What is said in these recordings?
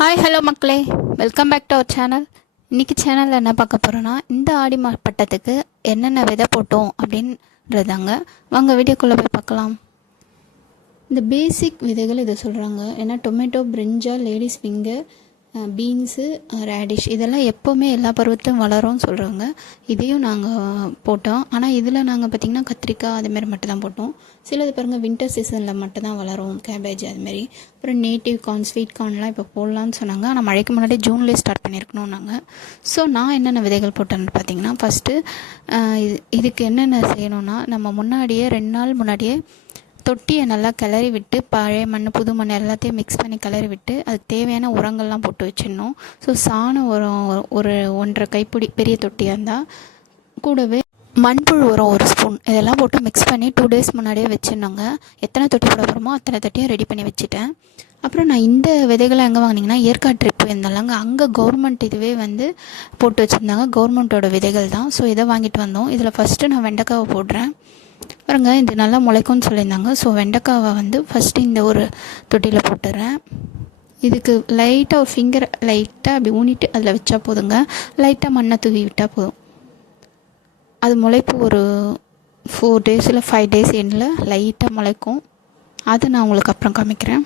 Hi hello மக்களே. Welcome back to our channel இன்றைக்கி சேனலில் என்ன பார்க்க போகிறோன்னா இந்த ஆடி மா பட்டத்துக்கு என்னென்ன விதை போட்டோம் அப்படின்றதாங்க. வாங்க வீடியோக்குள்ளே போய் பார்க்கலாம். இந்த பேசிக் விதைகள் இதை சொல்கிறாங்க ஏன்னா tomato brinjal ladies finger beans radish இதெல்லாம் எப்போவுமே எல்லா பருவத்திலும் வளரும்னு சொல்கிறாங்க இதையும் நாங்கள் போட்டோம். ஆனால் இதில் நாங்கள் பார்த்திங்கன்னா கத்திரிக்காய் அதுமாரி மட்டும்தான் போட்டோம். சிலது பாருங்கள் வின்டர் சீசனில் மட்டும் தான் வளரும் கேபேஜ் அதுமாரி அப்புறம் நேட்டிவ் கார்ன் ஸ்வீட் கார்ன்லாம் இப்போ போடலான்னு சொன்னாங்க. ஆனால் மழைக்கு முன்னாடி ஜூன்லேயே ஸ்டார்ட் பண்ணியிருக்கணும் நாங்கள் ஸோ நான் என்னென்ன விதைகள் போட்டேன்னு பார்த்தீங்கன்னா ஃபஸ்ட்டு இது இதுக்கு என்னென்ன செய்யணும்னா நம்ம முன்னாடியே ரெண்டு நாள் முன்னாடியே தொட்டியை நல்லா கிளறி விட்டு பழைய மண் புது மண் எல்லாத்தையும் மிக்ஸ் பண்ணி கிளறி விட்டு அதுக்கு தேவையான உரங்கள்லாம் போட்டு வச்சிடணும். ஸோ சாணம் உரம் ஒரு ஒன்றரை கைப்பிடி பெரிய தொட்டியாக இருந்தால் கூடவே மண்புழு உரம் ஒரு ஸ்பூன் இதெல்லாம் போட்டு மிக்ஸ் பண்ணி டூ டேஸ் முன்னாடியே வச்சுருந்தாங்க எத்தனை தொட்டி போட போகிறோமோ அத்தனை தொட்டியும் ரெடி பண்ணி வச்சுட்டேன். அப்புறம் நான் இந்த விதைகளை எங்கே வாங்கினீங்கன்னா ஏற்காடு ட்ரிப் போயிருந்தாங்க அங்கே கவர்மெண்ட் இதுவே வந்து போட்டு வச்சுருந்தாங்க. கவர்மெண்ட்டோட விதைகள் தான். ஸோ இதை வாங்கிட்டு வந்தோம். இதில் ஃபஸ்ட்டு நான் வெண்டைக்காவை போடுறேன். பாருங்க இது நல்லா முளைக்கும்னு சொல்லியிருந்தாங்க. ஸோ வெண்டைக்காவை வந்து ஃபஸ்ட்டு இந்த ஒரு தொட்டியில் போட்டுறேன். இதுக்கு லைட்டாக ஒரு ஃபிங்கர் லைட்டாக அப்படி ஊனிட்டு அதில் வச்சா போதுங்க. லைட்டாக மண்ணை தூவி விட்டால் போதும். அது முளைப்பு ஒரு ஃபோர் டேஸ் இல்லை ஃபைவ் டேஸ் எண்டில் லைட்டாக முளைக்கும். அது நான் உங்களுக்கு அப்புறம் காமிக்கிறேன்.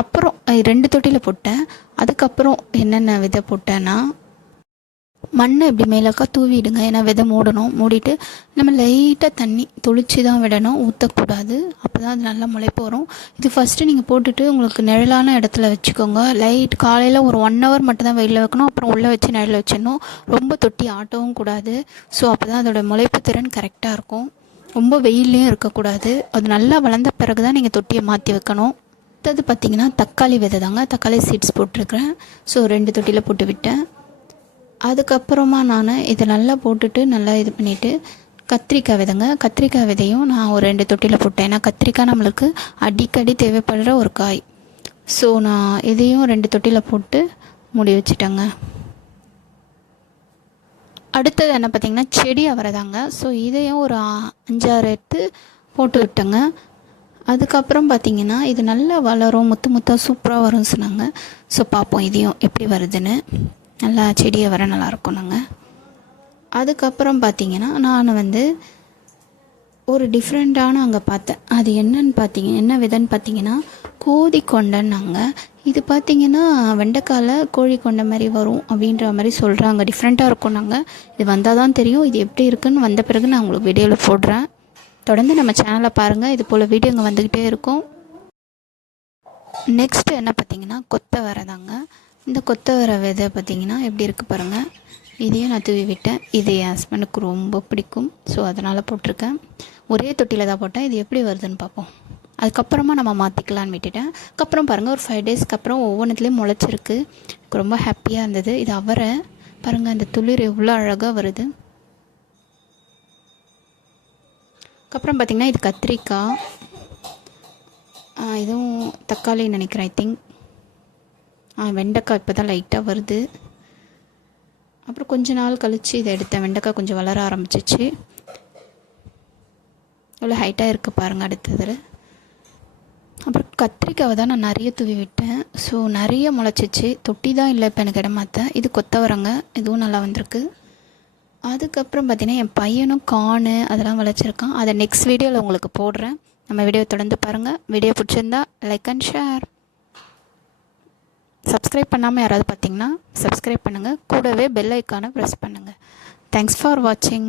அப்புறம் ரெண்டு தொட்டியில் போட்டேன். அதுக்கப்புறம் என்னென்ன விதை போட்டேன்னா மண்ணை இப்படி மேலக்கா தூவிடுங்க. ஏன்னா விதை மூடணும். மூடிட்டு நம்ம லைட்டாக தண்ணி தொளிச்சு தான் விடணும். ஊற்றக்கூடாது அப்போ தான் அது நல்லா முளைப்பு வரும். இது ஃபஸ்ட்டு நீங்கள் போட்டுட்டு உங்களுக்கு நிழலான இடத்துல வச்சுக்கோங்க. லைட் காலையில் ஒரு ஒன் ஹவர் மட்டும் தான் வெயிலில் வைக்கணும். அப்புறம் உள்ளே வச்சு நிழல் வச்சிடணும். ரொம்ப தொட்டி ஆட்டவும் கூடாது. ஸோ அப்போ தான் அதோடய முளைப்பு திறன் கரெக்டாக இருக்கும். ரொம்ப வெயிலையும் இருக்கக்கூடாது. அது நல்லா வளர்ந்த பிறகு தான் நீங்கள் தொட்டியை மாற்றி வைக்கணும். அடுத்தது பார்த்திங்கன்னா தக்காளி விதை தாங்க தக்காளி சீட்ஸ் போட்டிருக்கிறேன். ஸோ ரெண்டு தொட்டியில் போட்டு விட்டேன். அதுக்கப்புறமா நான் இதை நல்லா போட்டுட்டு நல்லா இது பண்ணிவிட்டு கத்திரிக்காய் விதைங்க. கத்திரிக்காய் விதையும் நான் ஒரு ரெண்டு தொட்டியில் போட்டேன். ஏன்னா கத்திரிக்காய் நம்மளுக்கு அடிக்கடி தேவைப்படுற ஒரு காய். ஸோ நான் இதையும் ரெண்டு தொட்டியில் போட்டு மூடி வச்சுட்டேங்க. அடுத்தது என்ன பார்த்திங்கன்னா செடி அவரைதாங்க. ஸோ இதையும் ஒரு அஞ்சாறு எடுத்து போட்டு விட்டேங்க. அதுக்கப்புறம் பார்த்திங்கன்னா இது நல்லா வளரும். முத்து முத்தாக சூப்பராக வரும்னு சொன்னாங்க. ஸோ பார்ப்போம் இதையும் எப்படி வருதுன்னு. நல்லா செடியை வர நல்லாயிருக்கும் நாங்கள் அதுக்கப்புறம் பார்த்திங்கன்னா நான் வந்து ஒரு டிஃப்ரெண்ட்டான அங்கே பார்த்தேன். அது என்னன்னு பார்த்தீங்க என்ன விதன்னு பார்த்தீங்கன்னா கோதி கொண்டைன்னாங்க இது பார்த்தீங்கன்னா வெண்டைக்காயில் கோழி கொண்டை மாதிரி வரும் அப்படின்ற மாதிரி சொல்கிறாங்க டிஃப்ரெண்ட்டாக இருக்கும் நாங்கள் இது வந்தால் தான் தெரியும். இது எப்படி இருக்குன்னு வந்த பிறகு நான் உங்களுக்கு வீடியோவில் போடுறேன். தொடர்ந்து நம்ம சேனலை பாருங்கள் இது போல் வீடியோங்க வந்துக்கிட்டே இருக்கும். நெக்ஸ்ட்டு என்ன பார்த்தீங்கன்னா கொத்தவரை வரதாங்க இந்த கொத்தவரை விதை பார்த்திங்கன்னா எப்படி இருக்குது பாருங்கள் இதையும் நான் தூவி விட்டேன். இது என் ஹஸ்பண்டுக்கு ரொம்ப பிடிக்கும். ஸோ அதனால் போட்டிருக்கேன். ஒரே தொட்டியில் தான் போட்டேன். இது எப்படி வருதுன்னு பார்ப்போம். அதுக்கப்புறமா நம்ம மாற்றிக்கலான்னு விட்டுட்டேன். அதுக்கப்புறம் பாருங்கள் ஒரு ஃபைவ் டேஸ்க்கு அப்புறம் ஒவ்வொன்றுத்துலேயும் முளைச்சிருக்கு. ரொம்ப ஹாப்பியாக இருந்தது. இது அவரை பாருங்கள் அந்த துளிர் எவ்வளோ அழகாக வருது. அதுக்கப்புறம் பார்த்திங்கன்னா இது கத்திரிக்காய். இதுவும் தக்காளி நினைக்கிறேன் ஐ திங்க் வெண்டைக்காய் இப்போ தான் லைட்டாக வருது. அப்புறம் கொஞ்ச நாள் கழித்து இதை எடுத்தேன். வெண்டைக்காய் கொஞ்சம் வளர ஆரம்பிச்சிச்சு. இவ்வளோ ஹைட்டாக இருக்குது பாருங்கள் அடுத்ததில் அப்புறம் கத்திரிக்காவை தான் நான் நிறைய தூவி விட்டேன். ஸோ நிறைய முளைச்சிச்சு. தொட்டி தான் இல்லை இப்போ எனக்கு இடமாத்தேன் இது கொத்தவரங்க. இதுவும் நல்லா வந்திருக்கு. அதுக்கப்புறம் பார்த்திங்கன்னா என் பையனும் கானு அதெல்லாம் விளைச்சிருக்கான் அதை நெக்ஸ்ட் வீடியோவில் உங்களுக்கு போடுறேன். நம்ம வீடியோ தொடர்ந்து பாருங்கள் வீடியோ பிடிச்சிருந்தா லைக் அண்ட் ஷேர் சப்ஸ்கிரைப் பண்ணாமல் யாராவது பார்த்தீங்கன்னா சப்ஸ்கிரைப் பண்ணுங்கள் கூடவே பெல் ஐக்கானை ப்ரெஸ் பண்ணுங்கள் தேங்க்ஸ் ஃபார் வாட்சிங்